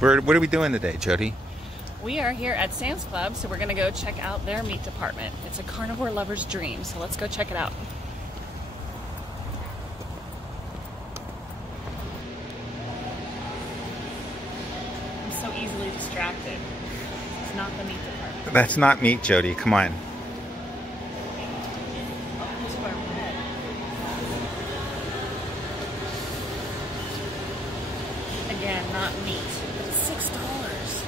What are we doing today, Jody? We are here at Sam's Club, so we're gonna go check out their meat department. It's a carnivore lover's dream, so let's go check it out. I'm so easily distracted. It's not the meat department. That's not meat, Jody. Come on. Again, not meat, but it's $6.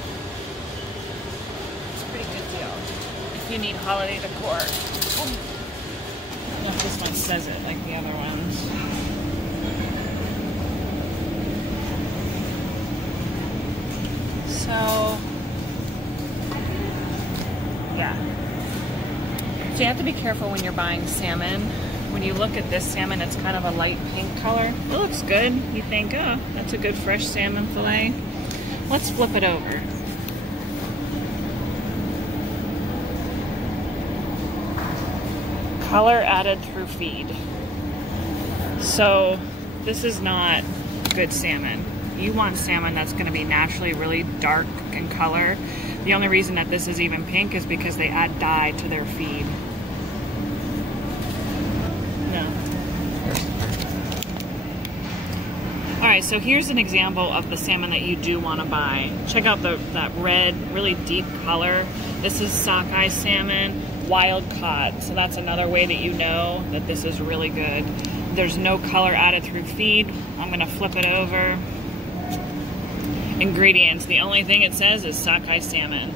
It's a pretty good deal if you need holiday decor. Oh. I don't know if this one says it like the other ones. So, yeah. So you have to be careful when you're buying salmon. When you look at this salmon, it's kind of a light pink color. It looks good. You think, oh, that's a good fresh salmon fillet. Let's flip it over. Color added through feed. So this is not good salmon. You want salmon that's going to be naturally really dark in color. The only reason that this is even pink is because they add dye to their feed. Alright, so here's an example of the salmon that you do want to buy. Check out that red, really deep color. This is sockeye salmon, wild caught. So that's another way that you know that this is really good. There's no color added through feed. I'm going to flip it over. Ingredients. The only thing it says is sockeye salmon.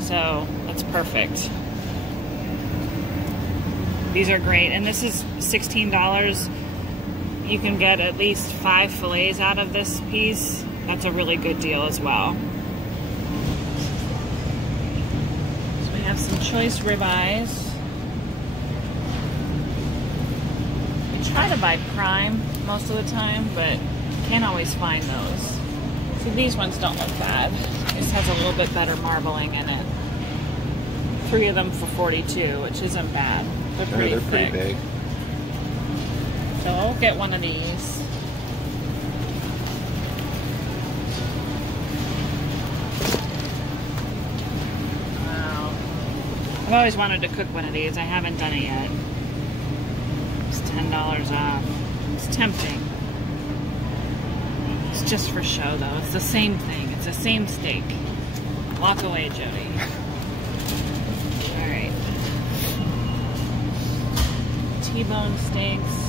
So that's perfect. These are great. And this is $16. You can get at least 5 fillets out of this piece. That's a really good deal as well. So we have some choice ribeyes. We try to buy prime most of the time, but can't always find those. So these ones don't look bad. This has a little bit better marbling in it. 3 of them for $42, which isn't bad. They're pretty big. So I'll get one of these. Wow. I've always wanted to cook one of these. I haven't done it yet. It's $10 off. It's tempting. It's just for show though. It's the same thing. It's the same steak. Walk away, Jody. Alright. T-bone steaks.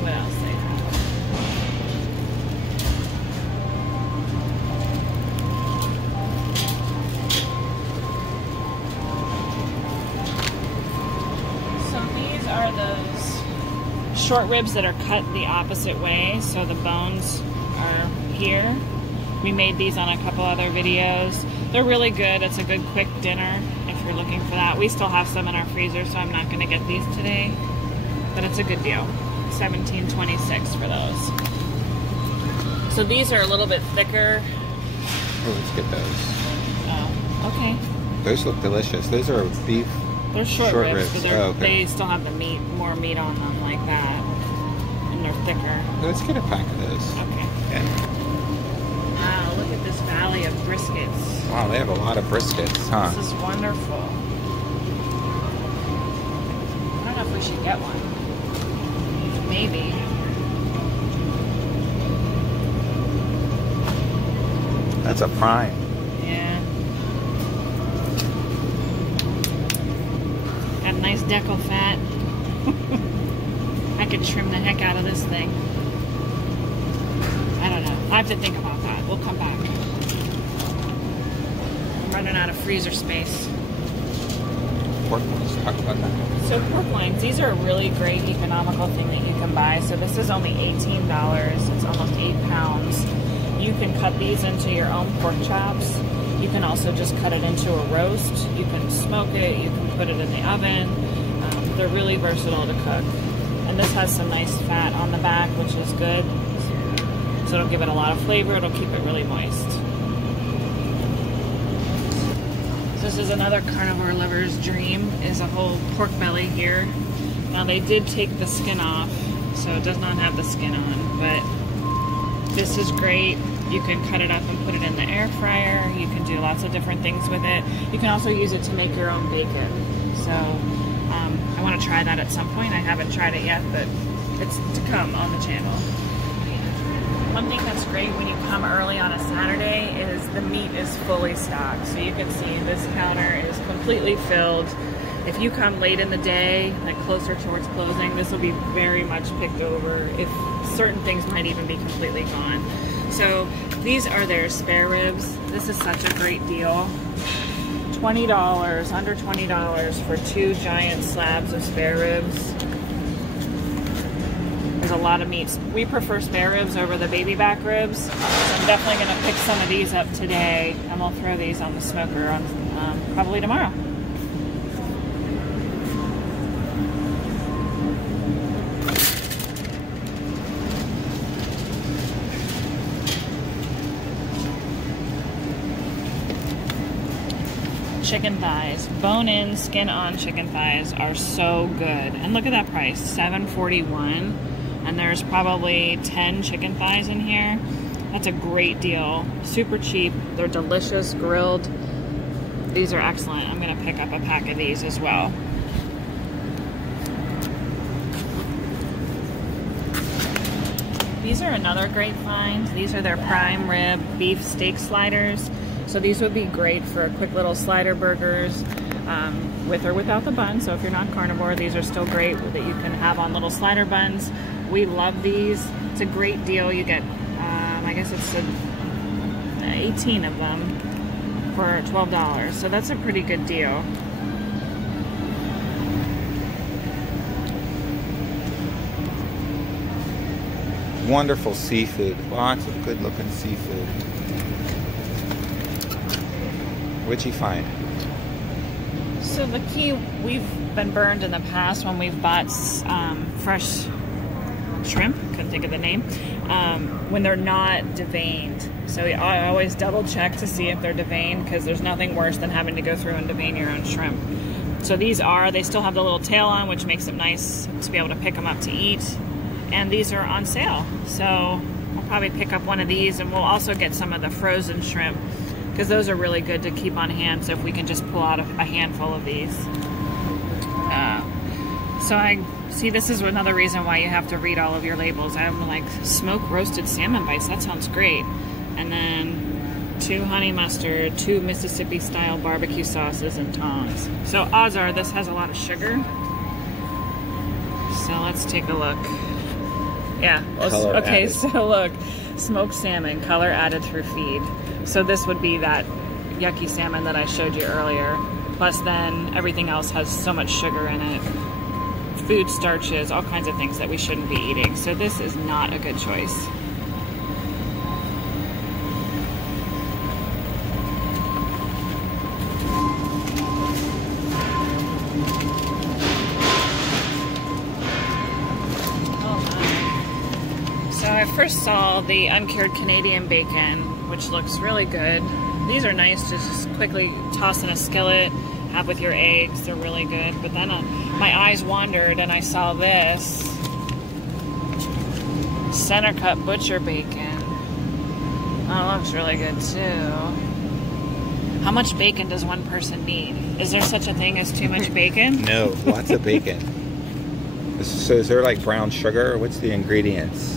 What else they have. So these are those short ribs that are cut the opposite way, so the bones are here. We made these on a couple other videos. They're really good. It's a good quick dinner if you're looking for that. We still have some in our freezer, so I'm not going to get these today, but it's a good deal. $17.26 for those. So these are a little bit thicker. Oh, let's get those. Oh, okay. Those look delicious. Those are beef. They're short ribs, but oh, okay. They still have the meat, more meat on them like that, and they're thicker. Let's get a pack of those. Okay. Yeah. Wow, look at this valley of briskets. Wow, they have a lot of briskets, huh? This is wonderful. I don't know if we should get one. Maybe. That's a prime. Yeah. Got a nice decal fat. I could trim the heck out of this thing. I don't know. I have to think about that. We'll come back. I'm running out of freezer space. Pork loins, talk about that. So pork loins, these are a really great economical thing that you can buy. So this is only $18. It's almost 8 pounds. You can cut these into your own pork chops. You can also just cut it into a roast. You can smoke it. You can put it in the oven. They're really versatile to cook. And this has some nice fat on the back, which is good. So it'll give it a lot of flavor. It'll keep it really moist. This is another carnivore lover's dream, is a whole pork belly here. Now they did take the skin off, so it does not have the skin on, but This is great. You can cut it up and put it in the air fryer. You can do lots of different things with it. You can also use it to make your own bacon. So I want to try that at some point. I haven't tried it yet, but it's to come on the channel. One thing that's great when you come early on a Saturday is the meat is fully stocked. So you can see this counter is completely filled. If you come late in the day, like closer towards closing, this will be very much picked over. If certain things might even be completely gone. So these are their spare ribs. This is such a great deal. $20, under $20 for 2 giant slabs of spare ribs. There's a lot of meats. We prefer spare ribs over the baby back ribs. So I'm definitely going to pick some of these up today, and we'll throw these on the smoker on probably tomorrow. Chicken thighs, bone-in, skin-on chicken thighs are so good. And look at that price, $7.41. And there's probably 10 chicken thighs in here. That's a great deal. Super cheap. They're delicious, grilled. These are excellent. I'm gonna pick up a pack of these as well. These are another great find. These are their prime rib beef steak sliders. So these would be great for quick little slider burgers with or without the bun. So if you're not carnivore, these are still great that you can have on little slider buns. We love these. It's a great deal. You get, I guess it's 18 of them for $12. So that's a pretty good deal. Wonderful seafood. Lots of good looking seafood. What'd you find? So the key, we've been burned in the past when we've bought fresh shrimp, couldn't think of the name, when they're not deveined. So I always double check to see if they're deveined, because there's nothing worse than having to go through and devein your own shrimp. So these are, they still have the little tail on, which makes it nice to be able to pick them up to eat. And these are on sale. So I'll probably pick up one of these, and we'll also get some of the frozen shrimp, because those are really good to keep on hand, so if we can just pull out a handful of these. So I see, this is another reason why you have to read all of your labels. I'm like, smoked roasted salmon bites, that sounds great. And then 2 honey mustard, 2 Mississippi style barbecue sauces, and tongs. So odds are this has a lot of sugar. So let's take a look. Yeah, okay, so look, smoked salmon, color added through feed. So this would be that yucky salmon that I showed you earlier. Plus then everything else has so much sugar in it. Food starches, all kinds of things that we shouldn't be eating. So this is not a good choice. So I first saw the uncured Canadian bacon, which looks really good. These are nice to just quickly toss in a skillet, have with your eggs. They're really good. But then my eyes wandered and I saw this Seneca butcher bacon. Oh, it looks really good too. How much bacon does one person need? Is there such a thing as too much bacon? No, lots of bacon. So is there like brown sugar, or what's the ingredients?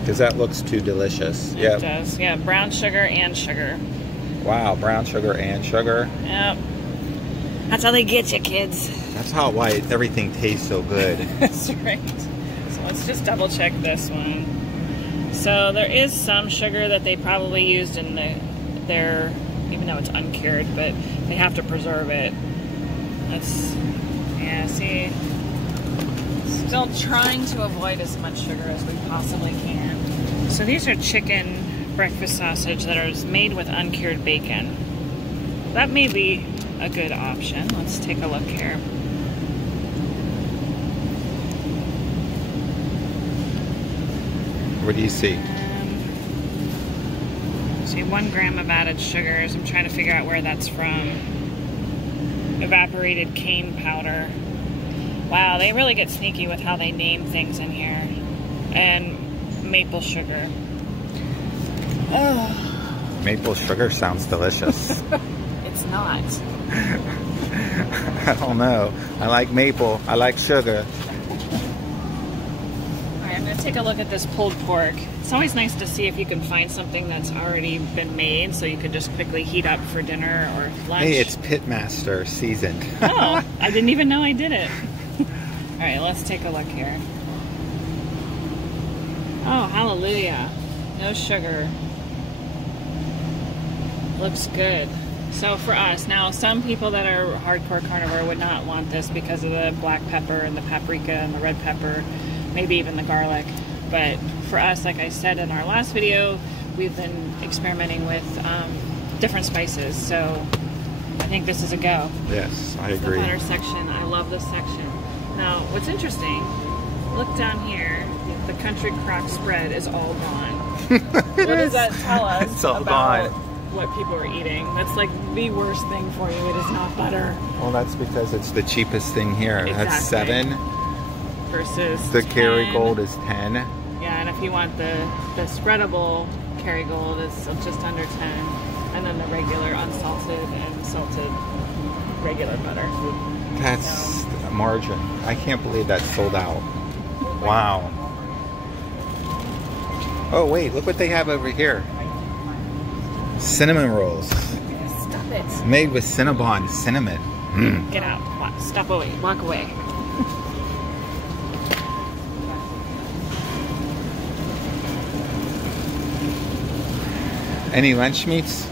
Because that looks too delicious. It does, yeah, brown sugar and sugar. Wow, brown sugar and sugar. Yep. That's how they get you, kids. That's why everything tastes so good. That's right. So let's just double check this one. So there is some sugar that they probably used in their, even though it's uncured, but they have to preserve it. That's, yeah, see. Still trying to avoid as much sugar as we possibly can. So these are chicken breakfast sausage that are made with uncured bacon. That may be a good option. Let's take a look here. What do you see? See, 1 gram of added sugars. I'm trying to figure out where that's from. Evaporated cane powder. Wow, they really get sneaky with how they name things in here. And maple sugar. Oh. Maple sugar sounds delicious. It's not. I don't know. I like maple. I like sugar. Alright, I'm going to take a look at this pulled pork. It's always nice to see if you can find something that's already been made so you could just quickly heat up for dinner or lunch. Hey, it's Pitmaster seasoned. Oh, I didn't even know I did it. Alright, let's take a look here. Oh, hallelujah. No sugar. Looks good. So for us, now some people that are hardcore carnivore would not want this because of the black pepper and the paprika and the red pepper, maybe even the garlic. But for us, like I said in our last video, we've been experimenting with different spices. So I think this is a go. Yes, I agree. The butter section, I love this section. Now, what's interesting, look down here, the country crock spread is all gone. What does that tell us It's all about gone. what people are eating? That's like the worst thing for you. It is not butter. Well, that's because it's the cheapest thing here. That's Exactly. $7. Versus The 10. Kerrygold is 10. Yeah, and if you want the spreadable Kerrygold, it's just under 10. And then the regular unsalted and salted regular butter. That's margin. I can't believe that's sold out. Wow. Oh wait, look what they have over here. Cinnamon rolls. Stop it. Made with Cinnabon cinnamon. Mm. Get out. Stop away. Walk away. Any lunch meats? If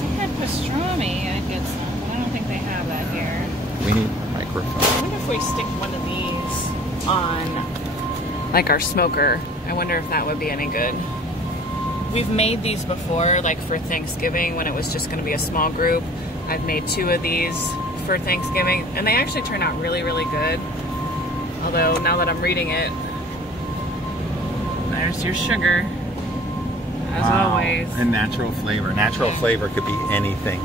they had pastrami, I'd get some, but I don't think they have that here. We need a microphone. I wonder if we stick one of these on, like, our smoker. I wonder if that would be any good. We've made these before, like for Thanksgiving when it was just going to be a small group. I've made 2 of these for Thanksgiving, and they actually turn out really, really good. Although, now that I'm reading it, there's your sugar, as always. And natural flavor. Natural flavor could be anything.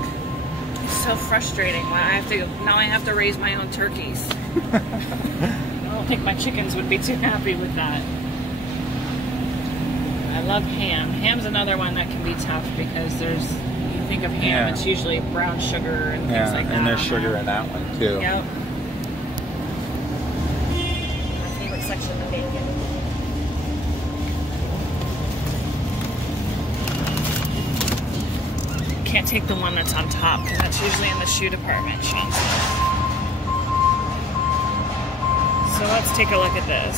It's so frustrating. Now I have to raise my own turkeys. I don't think my chickens would be too happy with that. I love ham. Ham's another one that can be tough because you think of ham, it's usually brown sugar and things like that. And there's sugar in that one too. Yep. My favorite section of bacon. Can't take the one that's on top because that's usually in the shoe department, Sean says. So let's take a look at this.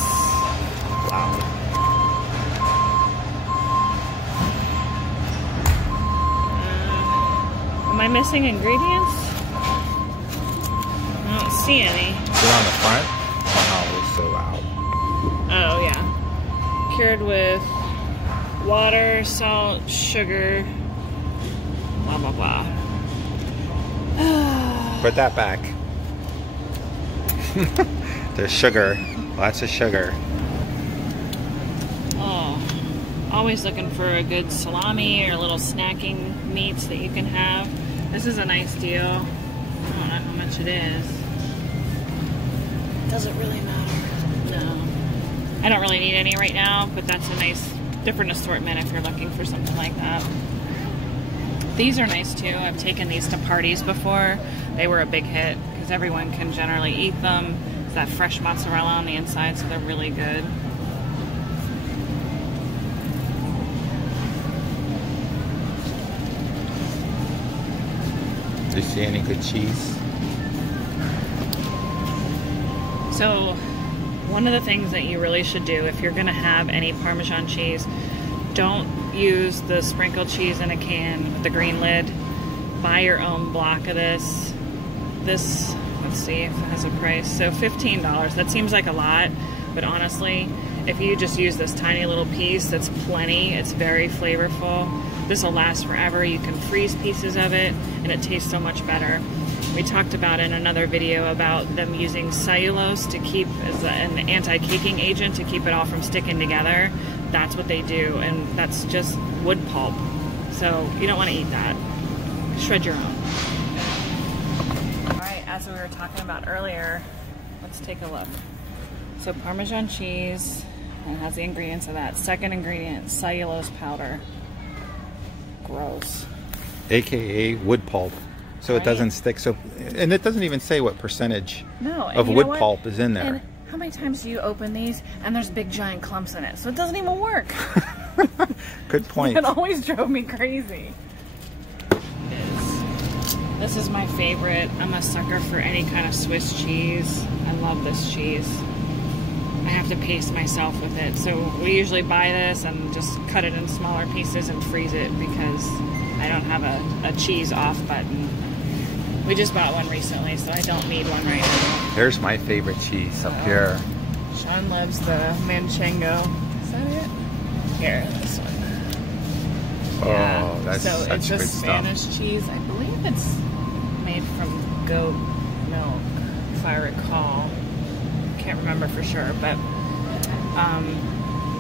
Wow. Am I missing ingredients? I don't see any. Is it on the front? Wow, it's so loud. Oh, yeah. Cured with water, salt, sugar, blah, blah, blah. Put that back. There's sugar. Lots of sugar. Oh, always looking for a good salami or little snacking meats that you can have. This is a nice deal. I don't know how much it is. Doesn't really matter. No. I don't really need any right now, but that's a nice, different assortment if you're looking for something like that. These are nice too. I've taken these to parties before. They were a big hit because everyone can generally eat them. It's that fresh mozzarella on the inside, so they're really good. Do you see any good cheese? So, one of the things that you really should do if you're going to have any Parmesan cheese, don't use the sprinkled cheese in a can with the green lid. Buy your own block of this. This, let's see if it has a price. So $15. That seems like a lot, but honestly, if you just use this tiny little piece, that's plenty. It's very flavorful. This will last forever. You can freeze pieces of it, and it tastes so much better. We talked about in another video about them using cellulose to keep as an anti-caking agent to keep it all from sticking together. That's what they do, and that's just wood pulp. So you don't want to eat that. Shred your own. Alright, as we were talking about earlier, let's take a look. So Parmesan cheese, and it has the ingredients of that. Second ingredient, cellulose powder. Gross. AKA wood pulp. So Right? it doesn't stick. So, and it doesn't even say what percentage No, and of you wood know what? pulp is in there. And how many times do you open these and there's big giant clumps in it? So it doesn't even work. Good point. It always drove me crazy. This is my favorite. I'm a sucker for any kind of Swiss cheese. I love this cheese. I have to pace myself with it. So we usually buy this and just cut it in smaller pieces and freeze it because I don't have a cheese off button. We just bought one recently, so I don't need one right now. There's my favorite cheese up here. Sean loves the Manchego. Is that it? Here, this one. Oh, that's so such it's a good Spanish stuff. cheese. I believe it's made from goat milk, if I recall. Can't remember for sure, but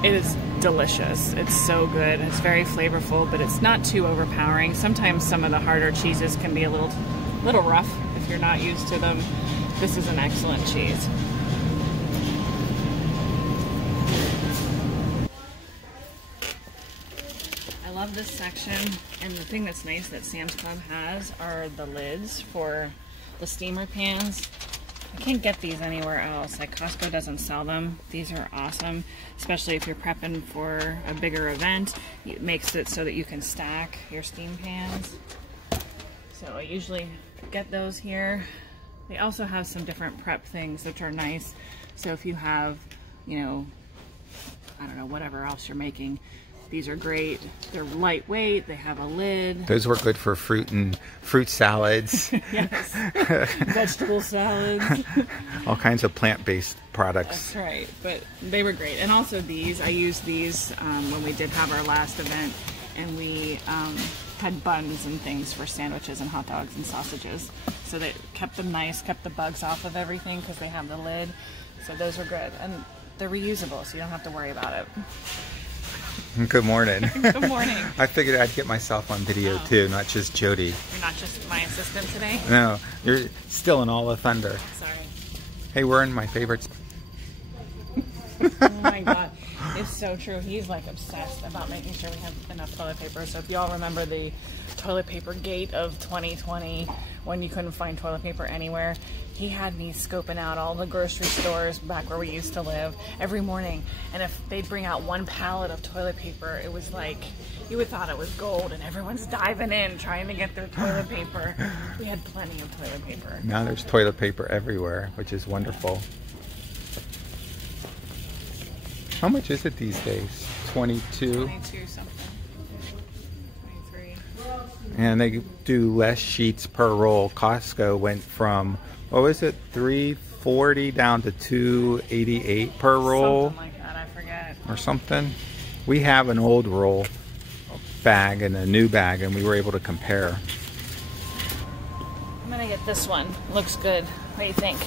it is delicious. It's so good. It's very flavorful, but it's not too overpowering. Sometimes some of the harder cheeses can be a little rough if you're not used to them. This is an excellent cheese. I love this section, and the thing that's nice that Sam's Club has are the lids for the steamer pans. I can't get these anywhere else. Like Costco doesn't sell them. These are awesome, especially if you're prepping for a bigger event. It makes it so that you can stack your steam pans. So I usually get those here. They also have some different prep things which are nice. So if you have, you know, I don't know, whatever else you're making, these are great. They're lightweight. They have a lid. Those were good for fruit salads. Yes. Vegetable salads. All kinds of plant-based products. That's right. But they were great. And also these, I used these when we did have our last event, and we had buns and things for sandwiches and hot dogs and sausages. So they kept them nice, kept the bugs off of everything because they have the lid. So those are good. And they're reusable, so you don't have to worry about it. Good morning. Good morning. I figured I'd get myself on video too, not just Jody. You're not just my assistant today? No, you're still in all the thunder. Sorry. Hey, we're in my favorites. Oh my god, it's so true. He's like obsessed about making sure we have enough toilet paper. So if y'all remember the toilet paper gate of 2020 when you couldn't find toilet paper anywhere, he had me scoping out all the grocery stores back where we used to live every morning. And if they'd bring out one pallet of toilet paper, it was like you would thought it was gold, and everyone's diving in trying to get their toilet paper. We had plenty of toilet paper. Now there's toilet paper everywhere, which is wonderful. How much is it these days? 22? 22 something. 23. And they do less sheets per roll. Costco went from, what was it, $3.40 down to $2.88 per roll? Something like that, I forget. Or something. We have an old roll bag and a new bag, and we were able to compare. I'm gonna get this one. Looks good. What do you think?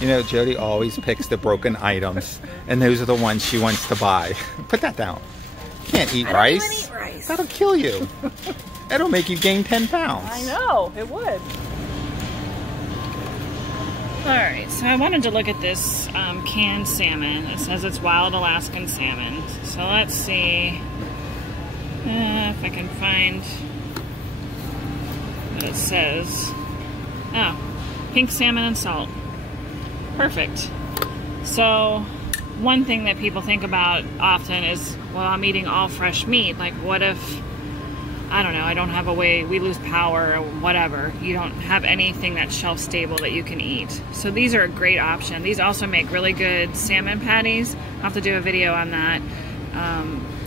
You know, Jody always picks the broken items, and those are the ones she wants to buy. Put that down. You can't eat rice. I don't even eat rice. That'll kill you. That'll make you gain 10 pounds. I know, it would. Alright, so I wanted to look at this canned salmon. It says it's wild Alaskan salmon. So let's see if I can find what it says. Oh, pink salmon and salt. Perfect. So one thing that people think about often is, well, I'm eating all fresh meat. Like, what if, I don't know, I don't have a way, we lose power or whatever. You don't have anything that's shelf stable that you can eat. So these are a great option. These also make really good salmon patties. I'll have to do a video on that,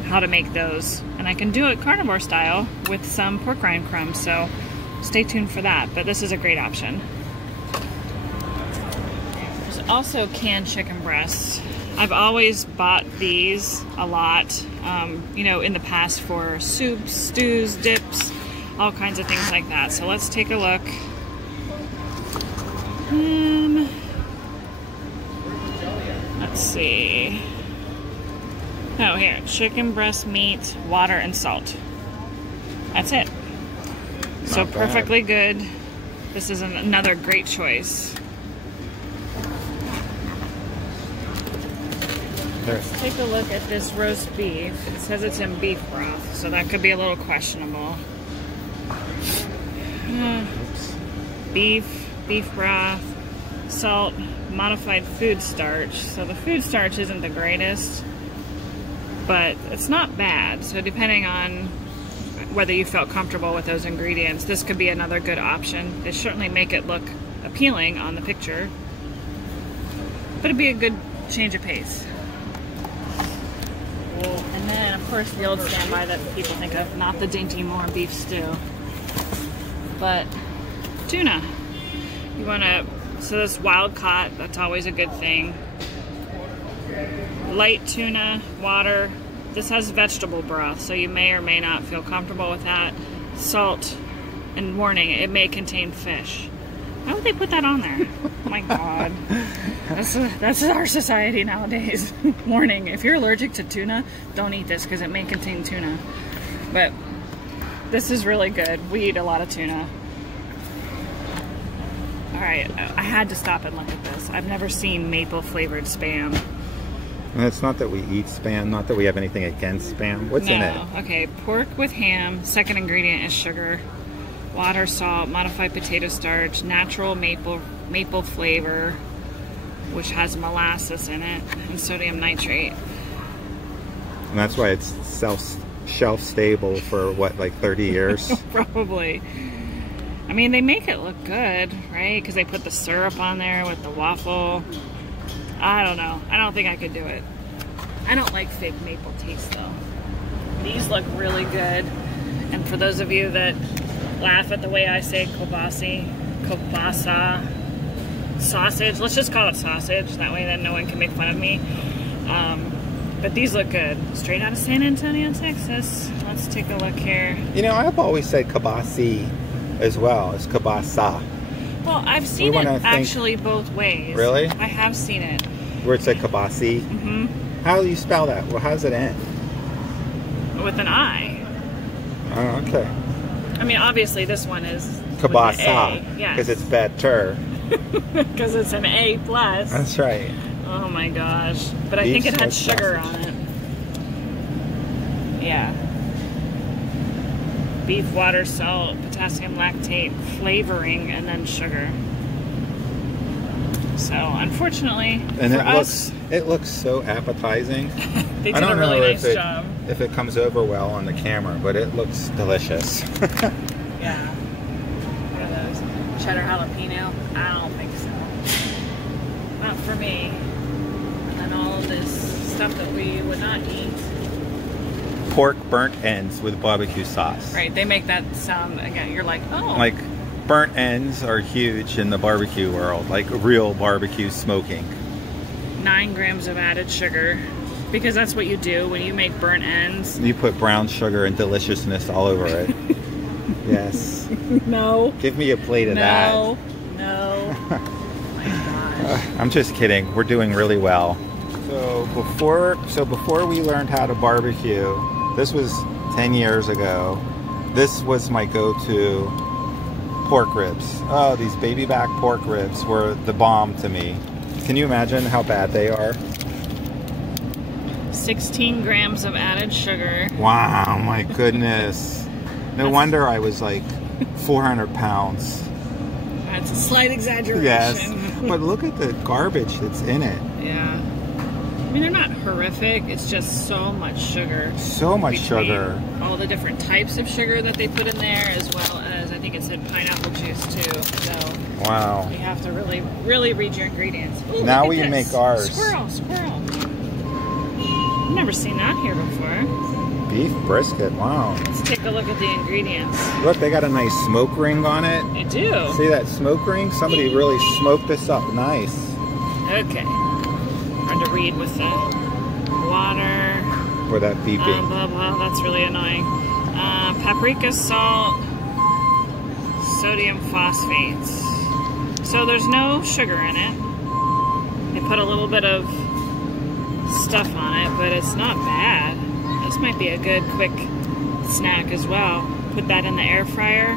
how to make those. And I can do it carnivore style with some pork rind crumbs. So stay tuned for that. But this is a great option. Also canned chicken breasts. I've always bought these a lot, you know, in the past for soups, stews, dips, all kinds of things like that. So let's take a look. Let's see. Oh, here, chicken breast meat, water, and salt. That's it. So Not bad. perfectly good. This is another great choice. Let's take a look at this roast beef. It says it's in beef broth, so that could be a little questionable. Beef broth, salt, modified food starch. So the food starch isn't the greatest, but it's not bad. So depending on whether you felt comfortable with those ingredients, this could be another good option. They certainly make it look appealing on the picture, but it'd be a good change of pace. And then, of course, the old standby that people think of, not the Dainty Moore beef stew, but tuna. You want to, so this wild caught, that's always a good thing. Light tuna, water. This has vegetable broth, so you may or may not feel comfortable with that. Salt, and warning, it may contain fish. Why would they put that on there? Oh my God. That's our society nowadays. Warning, if you're allergic to tuna, don't eat this because it may contain tuna. But this is really good. We eat a lot of tuna. Alright, I had to stop and look at this. I've never seen maple flavored Spam. And it's not that we eat Spam, not that we have anything against Spam. What's in it? Okay, pork with ham. Second ingredient is sugar. Water, salt, modified potato starch, natural maple flavor, which has molasses in it, and sodium nitrate. And that's why it's shelf stable for what, like 30 years? Probably. I mean, they make it look good, right? Because they put the syrup on there with the waffle. I don't know. I don't think I could do it. I don't like fake maple taste though. These look really good. And for those of you that laugh at the way I say kielbasa sausage, let's just call it sausage. That way then no one can make fun of me. But these look good. Straight out of San Antonio, Texas. Let's take a look here. You know, I've always said kielbasa as well as kielbasa. Well, I've seen it actually both ways. Really? I have seen it. Where it's like kielbasa? Mm-hmm. How do you spell that? Well, how does it end? With an I. Oh, okay. I mean, obviously this one is Kielbasa. Yes. Because it's better. Because it's an A+. That's right. Oh my gosh. But I think it had sugar on it. Yeah. Beef, water, salt, potassium lactate, flavoring, and then sugar. So, unfortunately, and for us... it looks so appetizing. They did a really nice job. If it comes over well on the camera, but it looks delicious. Yeah. What are those? Cheddar jalapeno? I don't think so. Not for me. And then all of this stuff that we would not eat. Pork burnt ends with barbecue sauce. Right, they make that sound, again, you're like, oh. Like, burnt ends are huge in the barbecue world. Like, real barbecue smoking. 9 grams of added sugar. Because that's what you do when you make burnt ends. You put brown sugar and deliciousness all over it. Yes. No. Give me a plate of that. No. Oh my gosh. I'm just kidding. We're doing really well. So before we learned how to barbecue, this was 10 years ago. This was my go-to pork ribs. Oh, these baby back pork ribs were the bomb to me. Can you imagine how bad they are? 16 grams of added sugar. Wow, my goodness. No wonder I was like 400 pounds. That's a slight exaggeration. Yes, but look at the garbage that's in it. Yeah. I mean, they're not horrific. It's just so much sugar. So much sugar. All the different types of sugar that they put in there, as well as, I think it said pineapple juice too. So wow. You have to really, really read your ingredients. Ooh, now we make ours. Squirrel. I've never seen that here before. Beef brisket, wow. Let's take a look at the ingredients. Look, they got a nice smoke ring on it. They do. See that smoke ring? Somebody really smoked this up nice. Okay. Hard to read with the water. For that beeping. Blah, blah. That's really annoying. Paprika, salt, sodium phosphates. So there's no sugar in it. They put a little bit of stuff on it, but it's not bad. This might be a good quick snack as well. Put that in the air fryer.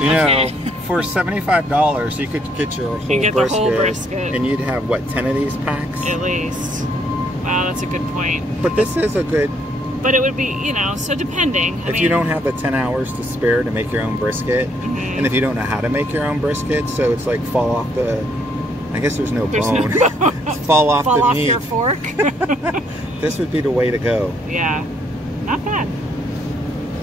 You know, Okay. for $75, you could get your whole You get the whole brisket. and you'd have, what, 10 of these packs? At least. Wow, that's a good point. But this is a good... But it would be, you know, so depending. If you don't have the 10 hours to spare to make your own brisket, and if you don't know how to make your own brisket, so it's like fall off the... I guess there's no bone. Fall off the meat. Your fork. This would be the way to go. Yeah, not bad.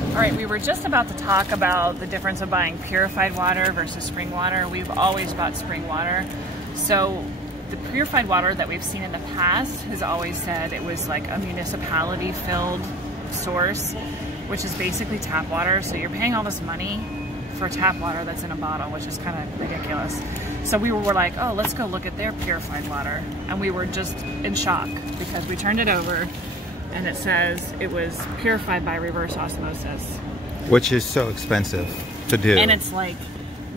All right, we were just about to talk about the difference of buying purified water versus spring water. We've always bought spring water. So the purified water that we've seen in the past has always said it was like a municipality filled source, which is basically tap water. So you're paying all this money for tap water that's in a bottle, which is kind of ridiculous. So we were like, oh, let's go look at their purified water. And we were just in shock because we turned it over and it says it was purified by reverse osmosis. Which is so expensive to do. And it's like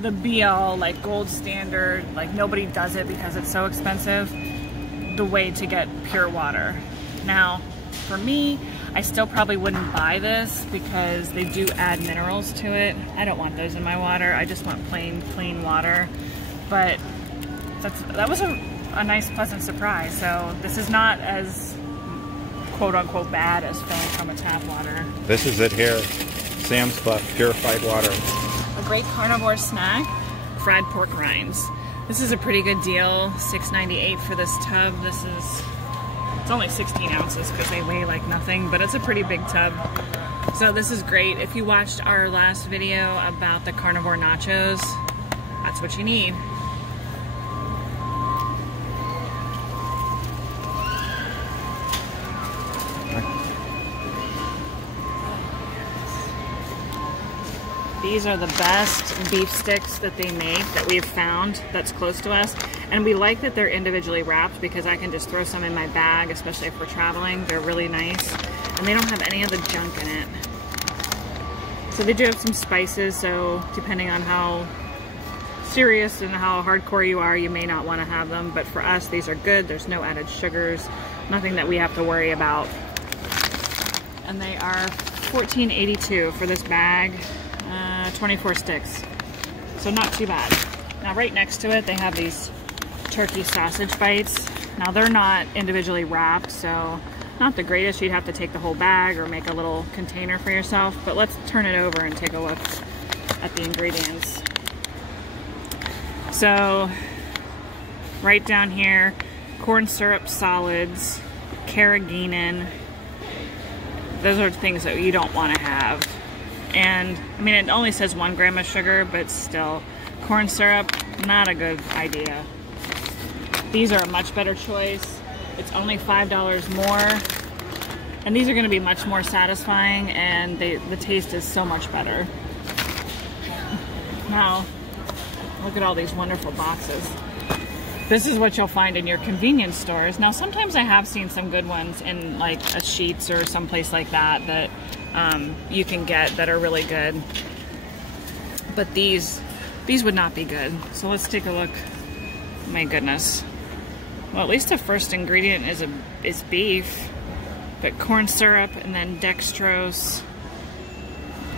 the be-all, like gold standard, like nobody does it because it's so expensive, the way to get pure water. Now, for me, I still probably wouldn't buy this because they do add minerals to it. I don't want those in my water. I just want plain, clean water. But that was a nice, pleasant surprise. So this is not as quote-unquote bad as filling from a tap water. This is it here. Sam's Club purified water. A great carnivore snack, fried pork rinds. This is a pretty good deal, $6.98 for this tub. It's only 16 ounces because they weigh like nothing, but it's a pretty big tub. So this is great. If you watched our last video about the carnivore nachos, that's what you need. These are the best beef sticks that they make that we've found that's close to us. And we like that they're individually wrapped because I can just throw some in my bag, especially if we're traveling. They're really nice. And they don't have any of the junk in it. So they do have some spices, so depending on how serious and how hardcore you are, you may not want to have them. But for us, these are good. There's no added sugars, nothing that we have to worry about. And they are $14.82 for this bag. 24 sticks, so not too bad. Now right next to it they have these turkey sausage bites. Now they're not individually wrapped, so not the greatest. You'd have to take the whole bag or make a little container for yourself, but let's turn it over and take a look at the ingredients. So right down here, corn syrup solids, carrageenan. Those are things that you don't want to have. And I mean, it only says 1 gram of sugar, but still, corn syrup, not a good idea. These are a much better choice. It's only $5 more, and these are going to be much more satisfying, and the taste is so much better. Now, look at all these wonderful boxes. This is what you'll find in your convenience stores. Now, sometimes I have seen some good ones in like a Sheetz or someplace like that that you can get that are really good. But these would not be good. So let's take a look. My goodness. Well, at least the first ingredient is beef, but corn syrup and then dextrose,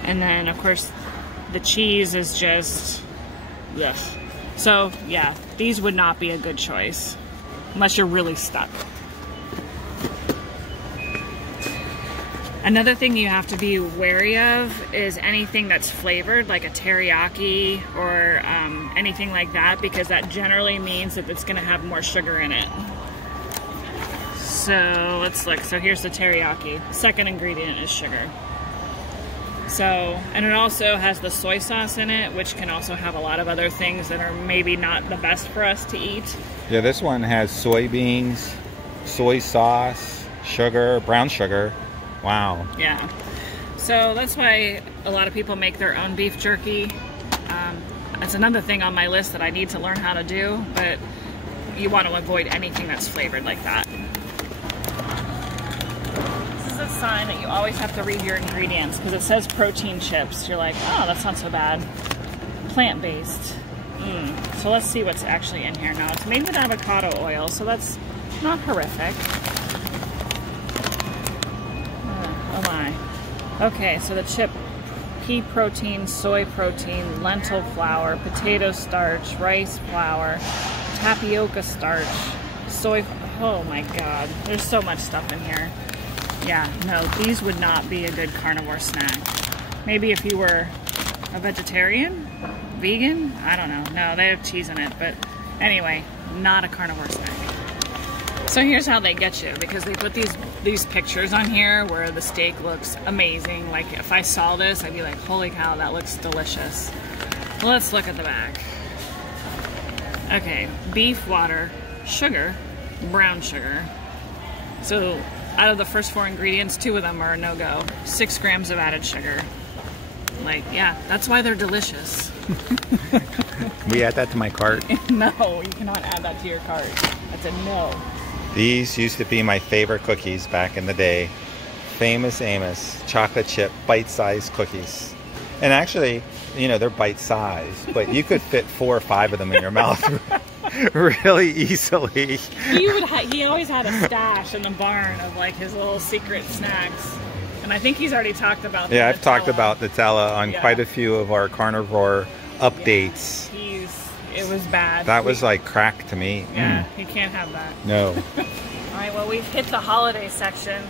and then of course the cheese is just ugh. So yeah, these would not be a good choice unless you're really stuck. Another thing you have to be wary of is anything that's flavored, like a teriyaki or anything like that, because that generally means that it's going to have more sugar in it. So let's look. So here's the teriyaki. The second ingredient is sugar. So, and it also has the soy sauce in it, which can also have a lot of other things that are maybe not the best for us to eat. Yeah, this one has soybeans, soy sauce, sugar, brown sugar. Wow. Yeah. So that's why a lot of people make their own beef jerky. That's another thing on my list that I need to learn how to do, but you want to avoid anything that's flavored like that. This is a sign that you always have to read your ingredients because it says protein chips. You're like, oh, that's not so bad. Plant-based. So let's see what's actually in here. Now, it's made with avocado oil, so that's not horrific. Oh my. Okay, so the chip pea protein, soy protein, lentil flour, potato starch, rice flour, tapioca starch, soy. Oh my god, there's so much stuff in here. Yeah, no, these would not be a good carnivore snack. Maybe if you were a vegetarian, vegan, I don't know. No, they have cheese in it, but anyway, not a carnivore snack. So here's how they get you, because they put these pictures on here where the steak looks amazing. Like if I saw this, I'd be like, holy cow, that looks delicious. Let's look at the back. Okay, beef, water, sugar, brown sugar. So out of the first 4 ingredients, 2 of them are a no-go. 6 grams of added sugar. Like, yeah, that's why they're delicious. Can we add that to my cart? No, you cannot add that to your cart. That's a no. These used to be my favorite cookies back in the day. Famous Amos chocolate chip bite-sized cookies. And actually, you know, they're bite-sized, but you could fit 4 or 5 of them in your mouth really easily. He always had a stash in the barn of like his little secret snacks. And I think he's already talked about Yeah, I've Nutella. talked about Nutella on quite a few of our carnivore updates. Yeah, it was bad. That was like crack to me. Yeah, you can't have that. No. Alright, well, we've hit the holiday section.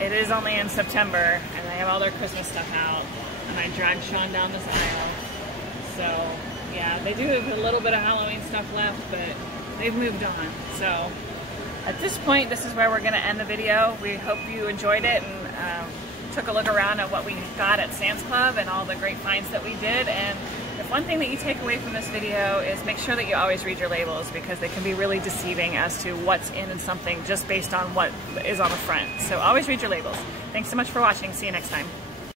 It is only in September, and they have all their Christmas stuff out. And I dragged Sean down this aisle. So, yeah, they do have a little bit of Halloween stuff left, but they've moved on. So, at this point, this is where we're going to end the video. We hope you enjoyed it and took a look around at what we got at Sam's Club and all the great finds that we did. And if one thing that you take away from this video is make sure that you always read your labels, because they can be really deceiving as to what's in something just based on what is on the front. So always read your labels. Thanks so much for watching. See you next time.